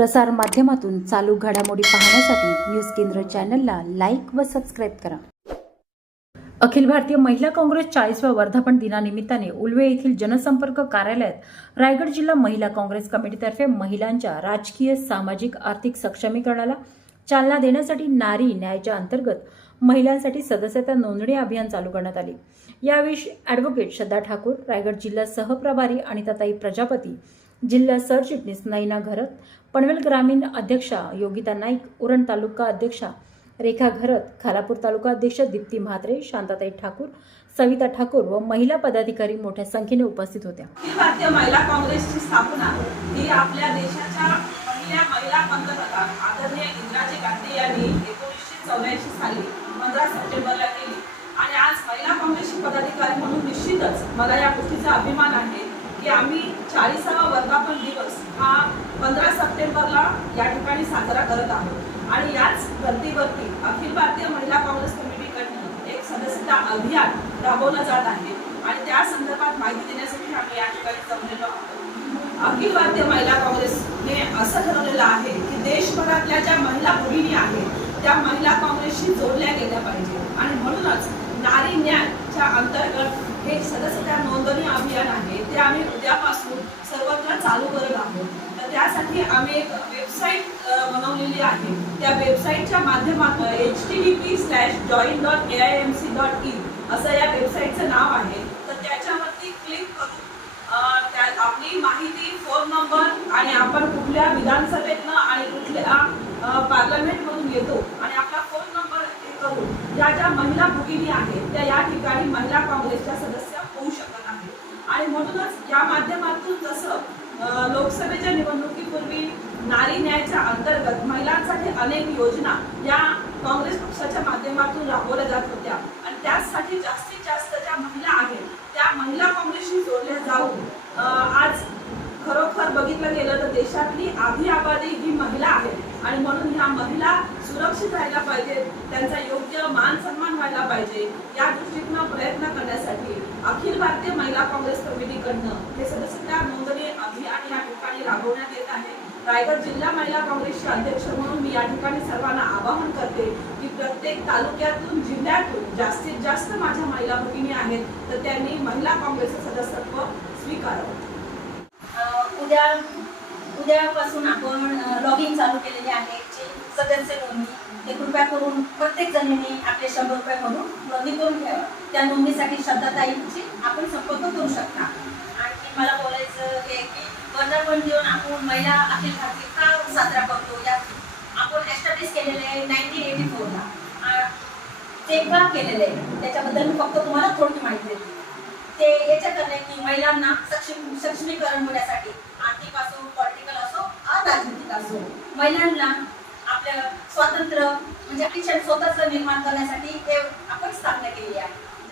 प्रसार माध्यमातून चालू घडामोडी पाहण्यासाठी न्यूज केंद्र चॅनलला लाईक व सबस्क्राईब करा. अखिल भारतीय महिला काँग्रेस चाळीसव्या वर्धापन दिनानिमित्ताने उल्वे येथील जनसंपर्क कार्यालयात रायगड जिल्हा महिला काँग्रेस कमिटीतर्फे महिलांच्या राजकीय सामाजिक आर्थिक सक्षमीकरणाला चालना देण्यासाठी नारी न्यायाच्या अंतर्गत महिलांसाठी सदस्यता नोंदणी अभियान चालू करण्यात आले. यावेळी ॲडव्होकेट श्रद्धा ठाकूर रायगड जिल्हा सहप्रभारी अनिताताई प्रजापती जिल्हा सरचिटणीस नैना घरत पनवेल ग्रामीण अध्यक्षा योगिता नाईक उरण तालुका अध्यक्षा रेखा घरत खालापूर तालुका अध्यक्ष दीप्ती म्हात्रे शांताताई ठाकूर सविता ठाकूर व महिला पदाधिकारी मोठ्या संख्येने उपस्थित होत्या. भारतीय महिला काँग्रेसची स्थापना. ही आपल्या देशाच्या पहिल्या महिला पंतप्रधान आदरणीय इंदिराजी गांधी यांनी एकोणीसशे चौऱ्याऐंशी साली पंधरा सप्टेंबरला केली. आणि आज महिला काँग्रेसची पदाधिकारी म्हणून निश्चितच मला या गोष्टीचा अभिमान आहे. की आम्ही चाळीसावा वर्धापन दिवस हा पंधरा सप्टेंबरला या ठिकाणी साजरा करत आहोत. आणि याच धर्तीवरती अखिल भारतीय महिला काँग्रेस कमिटीकडून एक सदस्यता अभियान राबवलं जात आहे. आणि त्या संदर्भात माहिती देण्यासाठी आम्ही या ठिकाणी जमलेलो आहोत. अखिल भारतीय महिला काँग्रेसने असं ठरवलेलं आहे की देशभरातल्या ज्या महिला भगिनी आहेत त्या महिला काँग्रेसशी जोडल्या गेल्या पाहिजे आणि म्हणूनच नारी न्यायच्या अंतर्गत हे सदस्यता नोंदणी अभियान आहे ते आम्ही उद्यापासून सर्वत्र चालू करत आहोत. तर त्यासाठी आम्ही एक वेबसाईट बनवलेली आहे. त्या वेबसाईटच्या माध्यमातून H T D P slash join dot A I M C dot in असं या वेबसाईटचं नाव आहे. तर त्याच्यावरती क्लिक करून त्या आपली माहिती फोन नंबर आणि आपण कुठल्या विधानसभेतनं आणि कुठल्या पार्लमेंटमधून येतो आणि आपला फोन नंबर हे करून ज्या ज्या महिला भगिनी आहेत त्या या ठिकाणी महिला काँग्रेसच्या सदस्य होऊ शकत आहेत. आणि म्हणूनच या माध्यमातून जसं लोकसभेच्या निवडणुकीपूर्वी नारी न्यायाच्या अंतर्गत महिलांसाठी अनेक योजना या काँग्रेस पक्षाच्या माध्यमातून राबवल्या जात होत्या. आणि त्यासाठी जास्तीत जास्त ज्या महिला आहेत त्या महिला काँग्रेसशी जोडल्या जाऊन आज खरोखर बघितलं गेलं तर देशातली आधी आबादी ही महिला आहे आणि म्हणून ह्या महिला सुरक्षित राहायला पाहिजे त्यांचा योग्य मान सन्मान व्हायला पाहिजे या दृष्टीतनं प्रयत्न करण्यासाठी अखिल भारतीय महिला काँग्रेस कमिटीकडनं हे सदस्यता नोंदणी अभियान या ठिकाणी राबवण्यात येत आहे. रायगड जिल्हा महिला काँग्रेसचे अध्यक्ष म्हणून मी या ठिकाणी सर्वांना आवाहन करते की प्रत्येक तालुक्यातून जिल्ह्यातून जास्तीत जास्त माझ्या महिला भगिनी आहेत तर त्यांनी महिला काँग्रेसचं सदस्यत्व स्वीकारावं. उद्या उद्यापासून आपण लॉग इन चालू केलेले आहे. सदस्य नोंदणी ते कृपया करून प्रत्येक जणींनी आपले शंभर रुपये भरून नोंदणी करून ठेवा. त्या नोंदणीसाठी श्रद्धाताईंची आपण संपर्क करू शकता. आणि मला बोलायचं हे की वर्धापन देऊन आपण महिला अखिल भारतीय का साजरा करतो? या आपण एस्टॅब्लिश केलेले आहे नाईन्टीन एटी फोरला ते का केलेलं आहे? त्याच्याबद्दल मी फक्त तुम्हाला थोडी माहिती देते. ते याच्या करणे की महिलांना सक्षम सक्षमीकरण होण्यासाठी आर्थिक असो पॉलिटिकल असो अराजनैतिक असो महिलांना आपलं स्वातंत्र्य म्हणजे शिक्षण स्वतःच निर्माण करण्यासाठी हे आपण स्थापना केली आहे.